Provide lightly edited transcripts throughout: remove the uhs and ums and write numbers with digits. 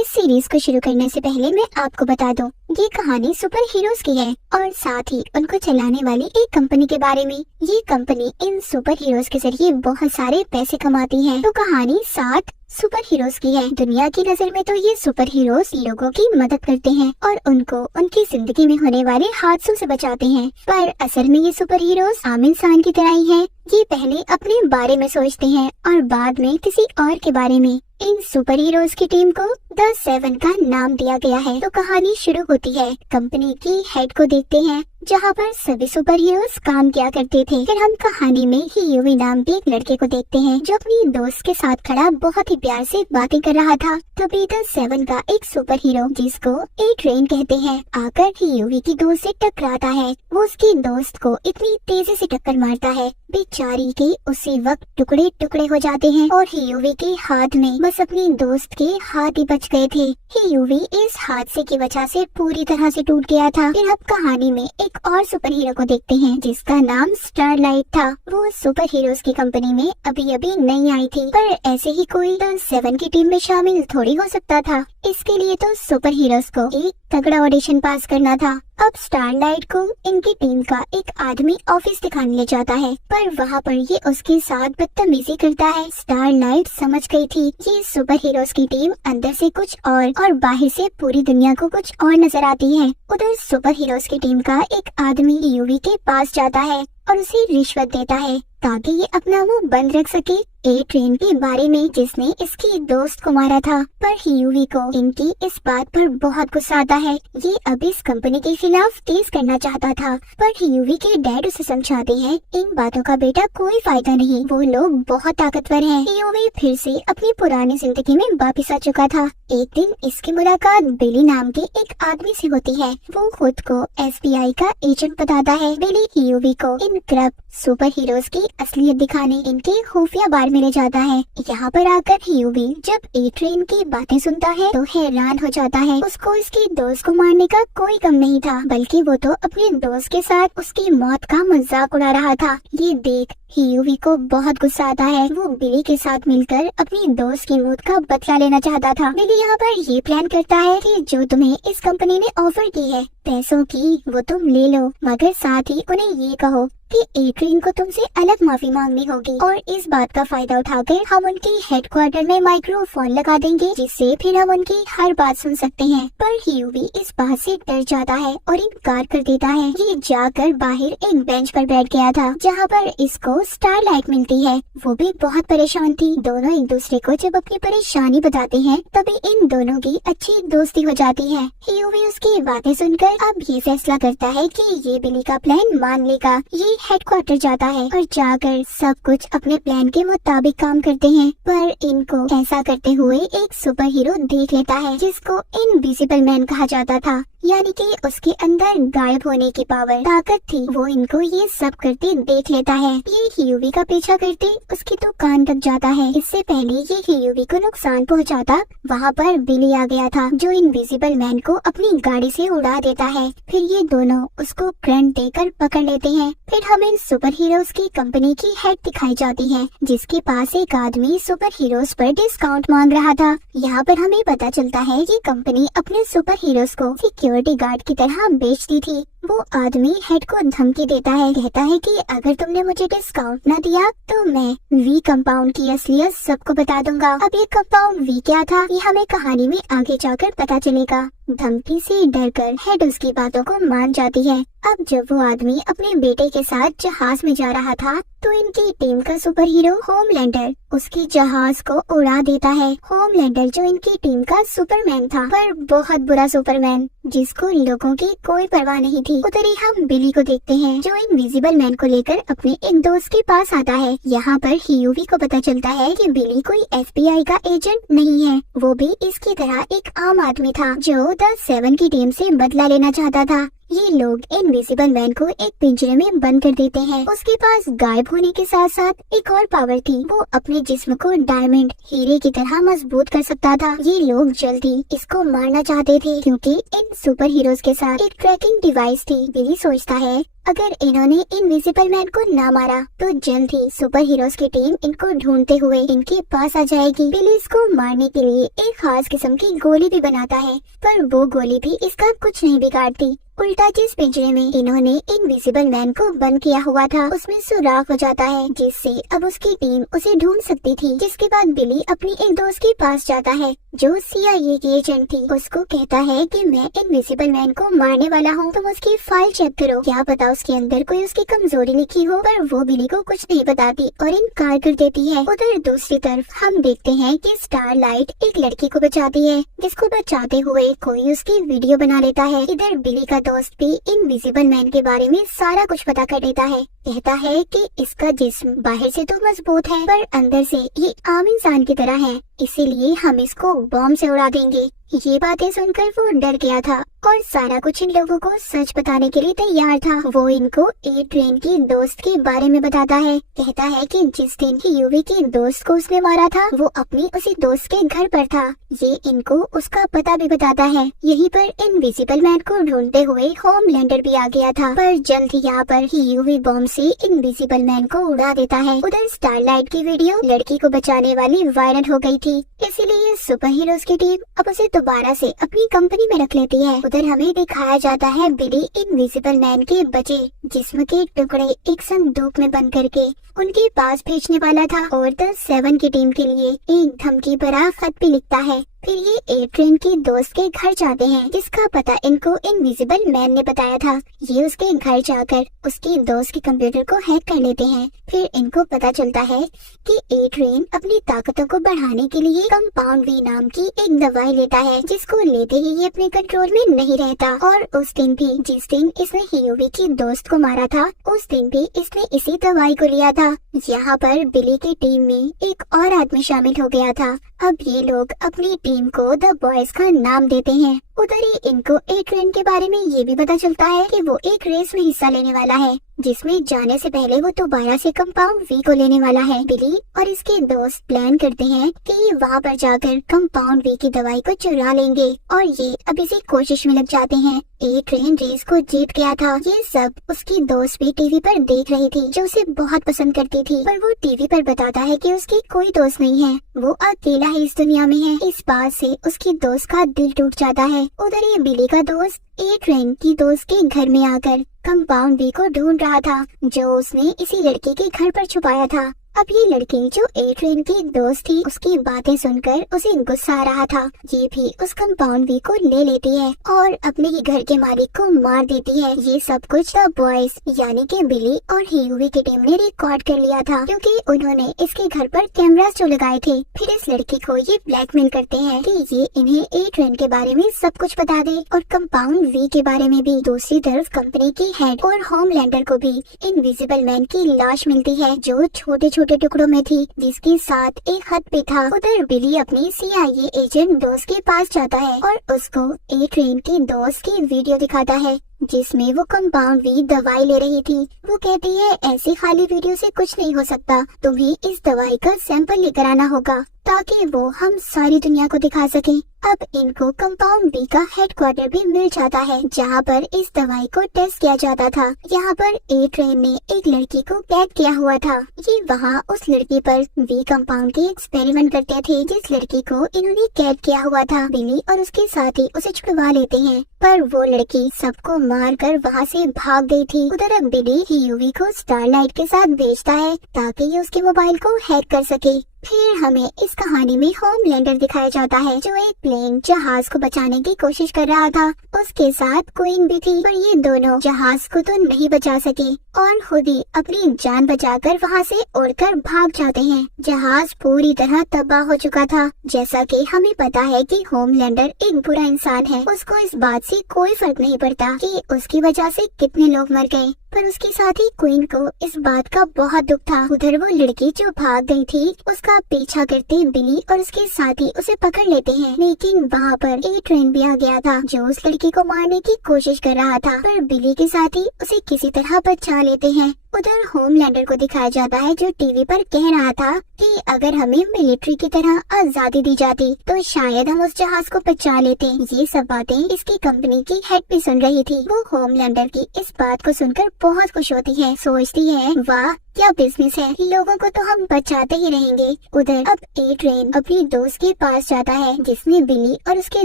इस सीरीज को शुरू करने से पहले मैं आपको बता दूं, ये कहानी सुपर हीरोज की है और साथ ही उनको चलाने वाली एक कंपनी के बारे में। ये कंपनी इन सुपर हीरोज के जरिए बहुत सारे पैसे कमाती है। तो कहानी 7 सुपर हीरोज की है। दुनिया की नजर में तो ये सुपर हीरोज लोगों की मदद करते हैं और उनको उनकी जिंदगी में होने वाले हादसों से बचाते हैं, पर असल में ये सुपर हीरोज आम इंसान की तरह ही है। ये पहले अपने बारे में सोचते हैं और बाद में किसी और के बारे में। इन सुपर हीरोज की टीम को द 7 का नाम दिया गया है। तो कहानी शुरू होती है कंपनी की हेड को देखते हैं, जहाँ पर सभी सुपर हीरोज काम किया करते थे। फिर हम कहानी में हीयूवी नाम के एक लड़के को देखते हैं, जो अपनी दोस्त के साथ खड़ा बहुत ही प्यार से बातें कर रहा था। तभी द 7 का एक सुपर हीरो, जिसको ए ट्रेन कहते हैं, आकर हीयूवी की दोस्त से टकराता है। वो उसकी दोस्त को इतनी तेजी से टक्कर मारता है, बेचारी के उसी वक्त टुकड़े टुकड़े हो जाते हैं और हीयूवी के हाथ में बस अपनी दोस्त के हाथ ही बच गए थे। हीयूवी इस हादसे की वजह से पूरी तरह से टूट गया था। फिर अब कहानी में एक और सुपर हीरो को देखते हैं, जिसका नाम स्टारलाइट था। वो सुपर हीरोज की कंपनी में अभी अभी नई आई थी, पर ऐसे ही कोई द 7 की टीम में शामिल थोड़ी हो सकता था। इसके लिए तो सुपर हीरोज को एक तगड़ा ऑडिशन पास करना था। अब स्टारलाइट को इनकी टीम का एक आदमी ऑफिस दिखाने ले जाता है, पर वहाँ पर ये उसके साथ बदतमीजी करता है। स्टारलाइट समझ गई थी ये सुपर हीरोज की टीम अंदर से कुछ और बाहर से पूरी दुनिया को कुछ और नजर आती है। उधर सुपर हीरोज की टीम का एक आदमी हीयूवी के पास जाता है और उसे रिश्वत देता है ताकि ये अपना मुंह बंद रख सके ए ट्रेन के बारे में, जिसने इसकी दोस्त को मारा था। पर हीयूवी को इनकी इस बात पर बहुत गुस्सा आता है। ये अब इस कंपनी के खिलाफ केस करना चाहता था, पर हीयूवी के डैड उसे समझाते हैं इन बातों का बेटा कोई फायदा नहीं, वो लोग बहुत ताकतवर हैं। हीयूवी फिर से अपनी पुरानी जिंदगी में वापिस आ चुका था। एक दिन इसकी मुलाकात बिली नाम के एक आदमी से होती है। वो खुद को FBI का एजेंट बताता है। बिली हीयूवी को इन करप्ट सुपर हीरोज की असलियत दिखाने इनके खुफिया बार में ले जाता है। यहाँ पर आकर हीयूवी जब ए ट्रेन की बातें सुनता है तो हैरान हो जाता है। उसको इसकी दोस्त को मारने का कोई कम नहीं था, बल्कि वो तो अपने दोस्त के साथ उसकी मौत का मजाक उड़ा रहा था। ये देख हीयूवी को बहुत गुस्सा आता है। वो बिली के साथ मिलकर अपनी दोस्त की मौत का बदला लेना चाहता था। बिली यहाँ पर ये प्लान करता है कि जो तुम्हें इस कंपनी ने ऑफर की है पैसों की, वो तुम ले लो, मगर साथ ही उन्हें ये कहो कि ए ट्रेन को तुमसे अलग माफी मांगनी होगी। और इस बात का फायदा उठाकर हम उनके हेडक्वार्टर में माइक्रोफोन लगा देंगे, जिससे फिर हम उनकी हर बात सुन सकते हैं। पर हीयूवी इस बात से डर जाता है और इनकार कर देता है। ये जाकर बाहर एक बेंच पर बैठ गया था, जहाँ पर इसको स्टारलाइट मिलती है। वो भी बहुत परेशान थी। दोनों एक दूसरे को जब अपनी परेशानी बताते हैं, तभी इन दोनों की अच्छी दोस्ती हो जाती है। हीयूवी उसकी बातें सुनकर अब ये फैसला करता है कि ये बिली का प्लान मान लेगा। ये हेडक्वार्टर जाता है और जाकर सब कुछ अपने प्लान के मुताबिक काम करते हैं। पर इनको ऐसा करते हुए एक सुपर हीरो देख लेता है, जिसको इनविजिबल मैन कहा जाता था, यानी कि उसके अंदर गायब होने की पावर ताकत थी। वो इनको ये सब करते देख लेता है। ये हीयूवी का पीछा करते उसकी दुकान तक जाता है। इससे पहले ये हीयूवी को नुकसान पहुंचाता, वहाँ पर बिली आ गया था, जो इनविजिबल मैन को अपनी गाड़ी से उड़ा देता है। फिर ये दोनों उसको करंट देकर पकड़ लेते हैं। फिर हमें सुपर हीरोज की कंपनी की हेड दिखाई जाती है, जिसके पास एक आदमी सुपर हीरोज पर डिस्काउंट मांग रहा था। यहाँ पर हमें पता चलता है कि कंपनी अपने सुपर हीरोज को सिक्योरिटी गार्ड की तरह बेचती थी। वो आदमी हेड को धमकी देता है, कहता है कि अगर तुमने मुझे डिस्काउंट न दिया तो मैं वी कंपाउंड की असलियत सबको बता दूंगा। अब ये कंपाउंड वी क्या था, ये हमें कहानी में आगे जाकर पता चलेगा। धमकी से डरकर हेड उसकी बातों को मान जाती है। अब जब वो आदमी अपने बेटे के साथ जहाज में जा रहा था, तो इनकी टीम का सुपर हीरो होमलैंडर उसके जहाज को उड़ा देता है। होमलैंडर जो इनकी टीम का सुपरमैन था, पर बहुत बुरा सुपरमैन, जिसको लोगों की कोई परवाह नहीं थी। उधर ही हम बिली को देखते हैं, जो इनविजिबल मैन को लेकर अपने एक दोस्त के पास आता है। यहाँ पर हीयूवी को पता चलता है कि बिली कोई FBI का एजेंट नहीं है, वो भी इसकी तरह एक आम आदमी था, जो द 7 की टीम से बदला लेना चाहता था। ये लोग इनविजिबल मैन को एक पिंजरे में बंद कर देते हैं। उसके पास गायब होने के साथ साथ एक और पावर थी, वो अपने जिस्म को डायमंड हीरे की तरह मजबूत कर सकता था। ये लोग जल्दी इसको मारना चाहते थे, क्योंकि इन सुपर हीरोज के साथ एक ट्रैकिंग डिवाइस थी। बिली सोचता है अगर इन्होंने इनविजिबल मैन को ना मारा तो जल्द ही सुपर हीरोज की टीम इनको ढूंढते हुए इनके पास आ जाएगी। बिली इसको मारने के लिए एक खास किस्म की गोली भी बनाता है, पर वो गोली भी इसका कुछ नहीं बिगाड़ती। उल्टा जिस पिंजरे में इन्होंने इनविजिबल मैन को बंद किया हुआ था उसमें सुराख हो जाता है, जिससे अब उसकी टीम उसे ढूंढ सकती थी। जिसके बाद बिली अपनी एक दोस्त के पास जाता है जो CIA की एजेंट थी। उसको कहता है कि मैं इनविजिबल मैन को मारने वाला हूँ, तुम उसकी फाइल चेक करो, क्या पता उसके अंदर कोई उसकी कमजोरी लिखी हो। पर वो बिली को कुछ नहीं बताती और इनकार कर देती है। उधर दूसरी तरफ हम देखते हैं कि स्टारलाइट एक लड़की को बचाती है, जिसको बचाते हुए कोई उसकी वीडियो बना लेता है। इधर बिली का दोस्त भी इनविजिबल मैन के बारे में सारा कुछ पता कर लेता है। कहता है कि इसका जिस्म बाहर से तो मजबूत है पर अंदर से ये आम इंसान की तरह है, इसीलिए हम इसको बॉम्ब से उड़ा देंगे। ये बातें सुनकर वो डर गया था और सारा कुछ इन लोगों को सच बताने के लिए तैयार था। वो इनको ए ट्रेन की दोस्त के बारे में बताता है। कहता है कि जिस दिन यूवी की दोस्त को उसने मारा था वो अपनी उसी दोस्त के घर पर था। ये इनको उसका पता भी बताता है। यहीं पर इनविजिबल मैन को ढूंढते हुए होमलैंडर भी आ गया था, पर जल्द ही यहाँ पर यूवी बॉम्ब से इनविजिबल मैन को उड़ा देता है। उधर स्टारलाइट की वीडियो लड़की को बचाने वाली वायरल हो गई थी, इसीलिए सुपर हीरोज की टीम अब उसे दोबारा से अपनी कंपनी में रख लेती है। उधर हमें दिखाया जाता है बिली इनविजिबल मैन के बचे जिस्म के टुकड़े एक संदूक में बंद करके उनके पास भेजने वाला था और द 7 की टीम के लिए एक धमकी भरा खत भी लिखता है। फिर ये ए ट्रेन की दोस्त के घर जाते हैं, जिसका पता इनको इनविजिबल मैन ने बताया था। ये उसके घर जाकर उसकी दोस्त के कंप्यूटर को हैक कर लेते हैं। फिर इनको पता चलता है कि ए ट्रेन अपनी ताकतों को बढ़ाने के लिए कंपाउंड वी नाम की एक दवाई लेता है, जिसको लेते ही ये अपने कंट्रोल में नहीं रहता। और उस दिन भी जिस दिन इसने यूवी की दोस्त को मारा था उस दिन भी इसने इसी दवाई को लिया था। यहाँ पर बिली की टीम में एक और आदमी शामिल हो गया था। अब ये लोग अपनी टीम को द बॉयज का नाम देते हैं। उधर ही इनको ए ट्रेन के बारे में ये भी पता चलता है कि वो एक रेस में हिस्सा लेने वाला है, जिसमें जाने से पहले वो दोबारा से कंपाउंड वी को लेने वाला है। बिली और इसके दोस्त प्लान करते हैं कि वहाँ पर जाकर कंपाउंड वी की दवाई को चुरा लेंगे और ये अब इसी कोशिश में लग जाते हैं। ए ट्रेन रेस को जीत गया था। ये सब उसकी दोस्त भी टीवी पर देख रही थी, जो उसे बहुत पसंद करती थी, पर वो टीवी पर बताता है कि उसकी कोई दोस्त नहीं है, वो अकेला ही इस दुनिया में है। इस बात से उसकी दोस्त का दिल टूट जाता है। उधर ये बिली का दोस्त ए ट्रेन की दोस्त के घर में आकर कंपाउंड बी को ढूंढ रहा था, जो उसने इसी लड़के के घर पर छुपाया था। अब ये लड़की जो ए ट्रेन की दोस्त थी उसकी बातें सुनकर उसे गुस्सा आ रहा था। ये भी उस कंपाउंड बी को ले लेती है और अपने ही घर के मालिक को मार देती है। ये सब कुछ द बॉयज यानी कि बिली और यूवी की टीम ने रिकॉर्ड कर लिया था, क्योंकि उन्होंने इसके घर पर कैमरास जो लगाए थे। फिर इस लड़की को ये ब्लैकमेल करते हैं कि ये इन्हें ए ट्रेन के बारे में सब कुछ बता दे और कंपाउंड वी के बारे में भी। दूसरी तरफ कंपनी की हेड और होमलैंडर को भी इनविजिबल मैन की लाश मिलती है, जो छोटे छोटे टुकड़ों में थी, जिसके साथ एक खत भी था। उधर बिली अपनी CIA एजेंट दोस्त के पास जाता है और उसको ए ट्रेन की दोस्त की वीडियो दिखाता है, जिसमें वो कंपाउंड वी दवाई ले रही थी। वो कहती है ऐसी खाली वीडियो से कुछ नहीं हो सकता, तुम्हें इस दवाई का सैंपल लेकर आना होगा ताकि वो हम सारी दुनिया को दिखा सके। अब इनको कंपाउंड बी का हेडक्वार्टर भी मिल जाता है, जहाँ पर इस दवाई को टेस्ट किया जाता था। यहाँ पर ए ट्रेन ने एक लड़की को कैद किया हुआ था। ये वहाँ उस लड़की पर वी कंपाउंड के एक्सपेरिमेंट करते थे। जिस लड़की को इन्होंने कैद किया हुआ था, बिली और उसके साथी उसे छुड़वा लेते हैं, पर वो लड़की सबको मारकर वहाँ से भाग गई थी। उधर अब बिली यूवी को स्टारलाइट के साथ भेजता है ताकि ये उसके मोबाइल को हैक कर सके। फिर हमें इस कहानी में होमलैंडर दिखाया जाता है, जो एक प्लेन जहाज को बचाने की कोशिश कर रहा था। उसके साथ क्वीन भी थी, पर ये दोनों जहाज को तो नहीं बचा सके और खुद ही अपनी जान बचाकर वहाँ से उड़कर भाग जाते हैं। जहाज पूरी तरह तबाह हो चुका था। जैसा कि हमें पता है कि होमलैंडर एक बुरा इंसान है, उसको इस बात से कोई फर्क नहीं पड़ता कि उसकी वजह से कितने लोग मर गए, पर उसके साथ ही क्वीन को इस बात का बहुत दुख था। उधर वो लड़की जो भाग गई थी उसका पीछा करते बिली और उसके साथी उसे पकड़ लेते हैं, लेकिन वहाँ पर ए ट्रेन भी आ गया था, जो उस लड़की को मारने की कोशिश कर रहा था, पर बिली के साथी उसे किसी तरह बचा लेते हैं। उधर होमलैंडर को दिखाया जाता है, जो टीवी पर कह रहा था कि अगर हमें मिलिट्री की तरह आजादी दी जाती तो शायद हम उस जहाज को बचा लेते। ये सब बातें इसकी कंपनी की हेड भी सुन रही थी। वो होमलैंडर की इस बात को सुनकर बहुत खुश होती है, सोचती है वाह क्या बिजनेस है, लोगों को तो हम बचाते ही रहेंगे। उधर अब ए ट्रेन अपनी दोस्त के पास जाता है जिसने बिली और उसके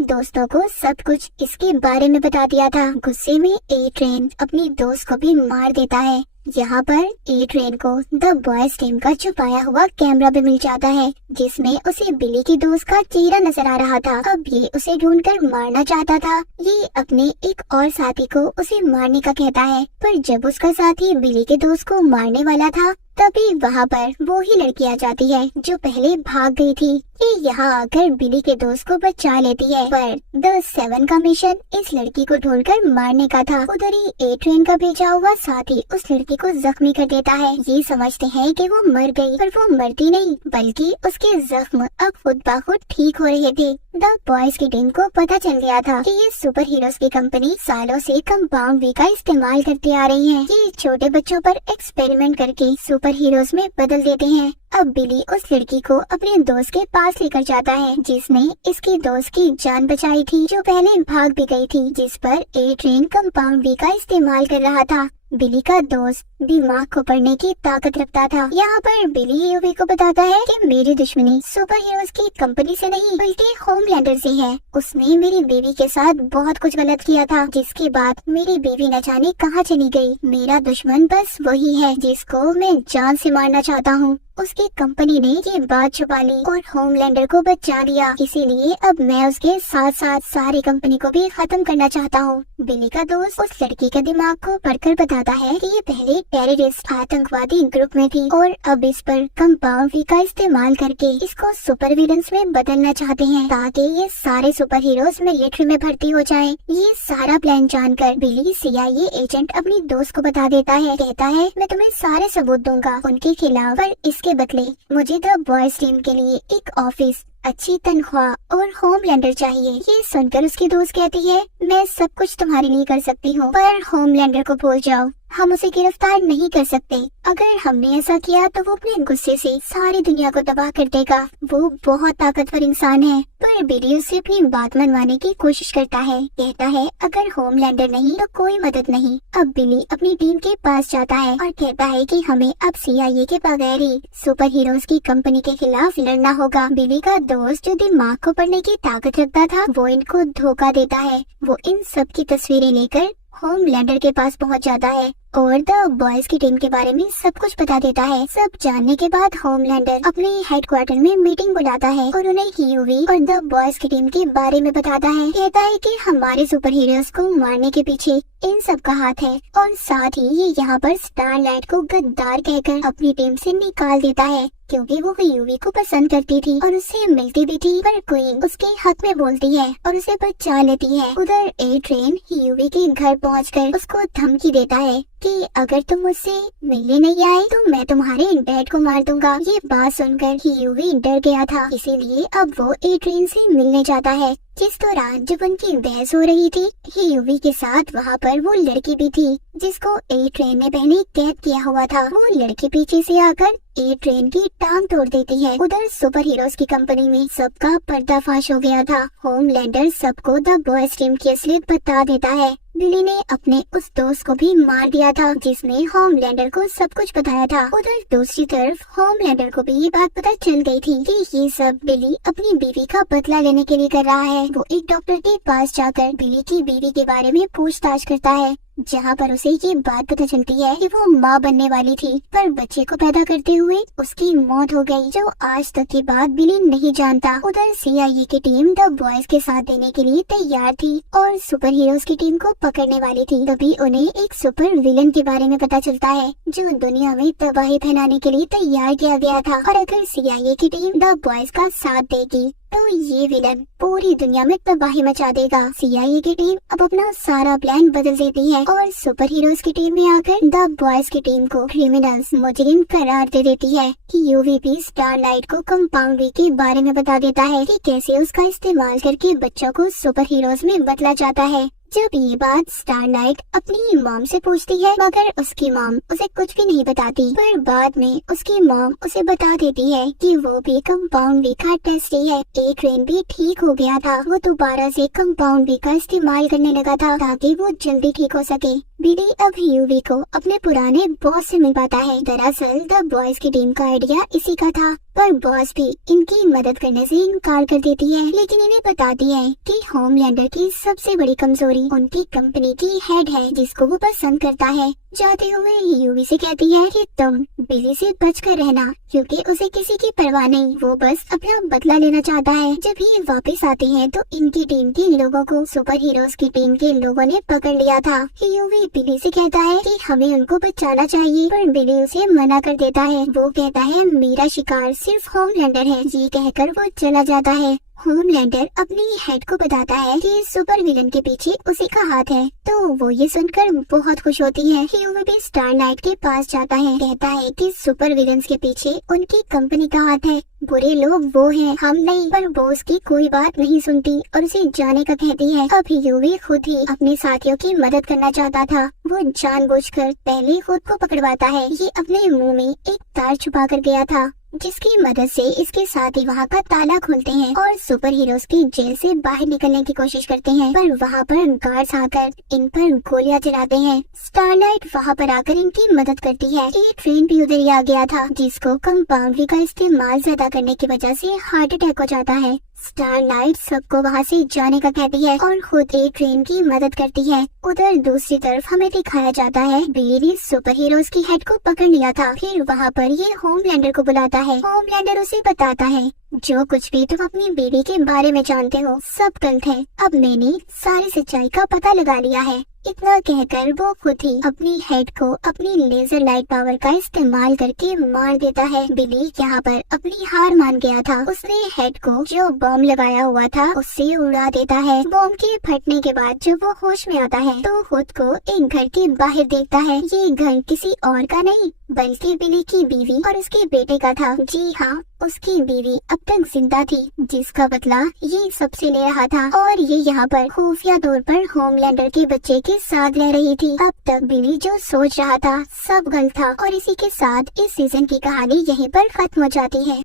दोस्तों को सब कुछ इसके बारे में बता दिया था। गुस्से में ए ट्रेन अपनी दोस्त को भी मार देता है। यहाँ पर ए ट्रेन को द बॉयज टीम का छुपाया हुआ कैमरा भी मिल जाता है जिसमें उसे बिली की दोस्त का चेहरा नजर आ रहा था। अब ये उसे ढूंढकर मारना चाहता था। ये अपने एक और साथी को उसे मारने का कहता है, पर जब उसका साथी बिली के दोस्त को मारने वाला था तभी वहाँ पर वो ही लड़की आ जाती है जो पहले भाग गई थी। ये यहाँ आकर बिली के दोस्त को बचा लेती है, पर द 7 का मिशन इस लड़की को ढूंढकर मारने का था। उधर ही ए ट्रेन का भेजा हुआ साथी उस लड़की को जख्मी कर देता है। ये समझते हैं कि वो मर गई, पर वो मरती नहीं बल्कि उसके जख्म अब खुद ब खुद ठीक हो रहे थे। द बॉयज की टीम को पता चल गया था कि ये सुपर हीरोज की कंपनी सालों से कंपाउंड वी का इस्तेमाल करती आ रही है। ये छोटे बच्चों पर एक्सपेरिमेंट करके सुपर हीरोज में बदल देते हैं। अब बिली उस लड़की को अपने दोस्त के पास लेकर जाता है जिसने इसकी दोस्त की जान बचाई थी, जो पहले भाग भी गई थी, जिस पर ए ट्रेन कंपाउंड वी का इस्तेमाल कर रहा था। बिली का दोस्त दिमाग को पढ़ने की ताकत रखता था। यहाँ पर बिली यूवी को बताता है कि मेरी दुश्मनी सुपर हीरोज की कंपनी से नहीं बल्कि होमलैंडर से है। उसने मेरी बेबी के साथ बहुत कुछ गलत किया था, जिसके बाद मेरी बेबी न जाने कहाँ चली गई। मेरा दुश्मन बस वही है जिसको मैं जान से मारना चाहता हूँ। उसकी कंपनी ने ये बात छुपा ली और होमलैंडर को बचा लिया, इसीलिए अब मैं उसके साथ साथ सारी कंपनी को भी खत्म करना चाहता हूँ। बिली का दोस्त उस लड़की के दिमाग को पढ़कर बताता है कि ये पहले टेररिस्ट आतंकवादी ग्रुप में थी और अब इस पर कंपाउंड वी का इस्तेमाल करके इसको सुपर विलन्स में बदलना चाहते हैं ताकि ये सारे सुपर हीरोज मिलिट्री में भर्ती हो जाएं। ये सारा प्लान जानकर बिली CIA एजेंट अपनी दोस्त को बता देता है, कहता है मैं तुम्हें सारे सबूत दूंगा उनके खिलाफ, पर इसके बदले मुझे द बॉयज टीम के लिए एक ऑफिस, अच्छी तनख्वाह और होमलैंडर चाहिए। ये सुनकर उसकी दोस्त कहती है मैं सब कुछ तुम्हारे लिए कर सकती हूँ, पर होमलैंडर को भूल जाओ, हम उसे गिरफ्तार नहीं कर सकते। अगर हमने ऐसा किया तो वो अपने गुस्से से सारी दुनिया को तबाह कर देगा। वो बहुत ताकतवर इंसान है। पर बिली उससे अपनी बात मनवाने की कोशिश करता है, कहता है अगर होमलैंडर नहीं तो कोई मदद नहीं। अब बिली अपनी टीम के पास जाता है और कहता है कि हमें अब CIA के बगैर ही सुपर हीरोज की कंपनी के खिलाफ लड़ना होगा। बिली का दोस्त जो दिमाग को पढ़ने की ताकत रखता था वो इनको धोखा देता है। वो इन सब की तस्वीरें लेकर होमलैंडर के पास पहुंच जाता है और द बॉयज की टीम के बारे में सब कुछ बता देता है। सब जानने के बाद होमलैंडर अपने हेडक्वार्टर में मीटिंग बुलाता है और उन्हें यूवी और द बॉयज की टीम के बारे में बताता है। कहता है कि हमारे सुपर हीरोज को मारने के पीछे इन सब का हाथ है और साथ ही ये यहाँ पर स्टारलाइट को गद्दार कहकर अपनी टीम से निकाल देता है, क्योंकि वो यूवी को पसंद करती थी और उससे मिलती भी थी, पर क्वीन उसके हक में बोलती है और उसे बचा लेती है। उधर ए ट्रेन यूवी के घर पहुंचकर उसको धमकी देता है कि अगर तुम मुझसे मिलने नहीं आए तो मैं तुम्हारे डैड को मार दूंगा। ये बात सुनकर यूवी डर गया था, इसीलिए अब वो ए ट्रेन से मिलने जाता है। जिस दौरान जब उनकी बहस हो रही थी यूवी के साथ वहाँ पर वो लड़की भी थी जिसको ए ट्रेन ने पहले कैद किया हुआ था। वो लड़की पीछे से आकर ए ट्रेन की टांग तोड़ देती है। उधर सुपर हीरोज की कंपनी में सबका पर्दाफाश हो गया था। होमलैंडर सबको द बॉयज टीम की असलियत बता देता है। बिली ने अपने उस दोस्त को भी मार दिया था जिसने होमलैंडर को सब कुछ बताया था। उधर दूसरी तरफ होमलैंडर को भी ये बात पता चल गई थी कि ये सब बिली अपनी बीवी का बदला लेने के लिए कर रहा है। वो एक डॉक्टर के पास जाकर बिली की बीवी के बारे में पूछताछ करता है, जहाँ पर उसे ये बात पता चलती है कि वो माँ बनने वाली थी, पर बच्चे को पैदा करते हुए उसकी मौत हो गई, जो आज तक की बात बिली नहीं जानता। उधर CIA की टीम द बॉयज के साथ देने के लिए तैयार थी और सुपर हीरोज की टीम को पकड़ने वाली थी। तभी उन्हें एक सुपर विलन के बारे में पता चलता है जो दुनिया में तबाही फैलाने के लिए तैयार किया गया था, और अगर CIA की टीम द बॉयज का साथ देगी तो ये विलन पूरी दुनिया में तबाही मचा देगा। CIA की टीम अब अपना सारा प्लान बदल देती है और सुपर हीरोज की टीम में आकर द बॉयज की टीम को क्रिमिनल्स मुजरिम करार दे देती है कि UVP स्टारलाइट को कंपाउंड वी के बारे में बता देता है कि कैसे उसका इस्तेमाल करके बच्चों को सुपर हीरोज में बदला जाता है। जब ये बात स्टारलाइट अपनी मॉम से पूछती है मगर उसकी मॉम उसे कुछ भी नहीं बताती, पर बाद में उसकी मॉम उसे बता देती है कि वो भी कंपाउंड वी का टेस्ट ही है। ए ट्रेन भी ठीक हो गया था, वो दोबारा से कंपाउंड वी का इस्तेमाल करने लगा था ताकि वो जल्दी ठीक हो सके। बिली अब यूवी को अपने पुराने बॉस से मिल पाता है। दरअसल द बॉयज की टीम का आइडिया इसी का था, पर बॉस भी इनकी मदद करने से इनकार कर देती है, लेकिन इन्हें बताती है कि होमलैंडर की सबसे बड़ी कमजोरी उनकी कंपनी की हेड है, जिसको वो पसंद करता है। जाते हुए यूवी से कहती है कि तुम बिली से बचकर रहना, क्योंकि उसे किसी की परवाह नहीं, वो बस अपना बदला लेना चाहता है। जब ये वापस आती है तो इनकी टीम के लोगों को सुपर हीरोज की टीम के लोगों ने पकड़ लिया था। यूवी बिली से कहता है कि हमें उनको बचाना चाहिए, पर बिली उसे मना कर देता है। वो कहता है मेरा शिकार सिर्फ होमलैंडर है। ये कहकर वो चला जाता है। होमलैंडर अपनी हेड को बताता है कि सुपर विलन के पीछे उसी का हाथ है, तो वो ये सुनकर बहुत खुश होती है। यूवी भी स्टार नाइट के पास जाता है, कहता है कि सुपर विलन्स के पीछे उनकी कंपनी का हाथ है, बुरे लोग वो हैं, हम नहीं। पर वो उसकी कोई बात नहीं सुनती और उसे जाने का कहती है। अब यूवी खुद ही अपने साथियों की मदद करना चाहता था। वो जानबूझकर पहले खुद को पकड़वाता है। ये अपने मुंह में एक तार छुपा कर गया था, जिसकी मदद से इसके साथ ही वहाँ का ताला खोलते हैं और सुपर हीरोज की जेल से बाहर निकलने की कोशिश करते हैं, पर वहाँ पर गार्ड्स आकर इन पर गोलियां चलाते हैं। स्टारलाइट वहाँ पर आकर इनकी मदद करती है। एक ट्रेन भी उधर ही आ गया था, जिसको कंपाउंडरी का इस्तेमाल ज्यादा करने की वजह से हार्ट अटैक हो जाता है। स्टारलाइट सबको वहाँ से जाने का कहती है और खुद एक ट्रेन की मदद करती है। उधर दूसरी तरफ हमें दिखाया जाता है बिली ने सुपर हीरोज की हेड को पकड़ लिया था। फिर वहाँ पर ये होमलैंडर को बुलाता है। होमलैंडर उसे बताता है जो कुछ भी तुम अपनी बेटी के बारे में जानते हो सब गलत है। अब मैंने सारी सच्चाई का पता लगा लिया है। इतना कहकर वो खुद ही अपनी हेड को अपनी लेजर लाइट पावर का इस्तेमाल करके मार देता है। बिली यहाँ पर अपनी हार मान गया था। उसने हेड को जो बॉम्ब लगाया हुआ था उससे उड़ा देता है। बॉम्ब के फटने के बाद जब वो होश में आता है तो खुद को एक घर के बाहर देखता है। ये घर किसी और का नहीं बल्कि बिली की बीवी और उसके बेटे का था। जी हाँ, उसकी बीवी अब तक जिंदा थी, जिसका बदला ये सबसे ले रहा था और ये यहाँ पर खुफिया तौर पर होमलैंडर के बच्चे के साथ रह रही थी। अब तक बिली जो सोच रहा था सब गलत था और इसी के साथ इस सीजन की कहानी यहीं पर खत्म हो जाती है।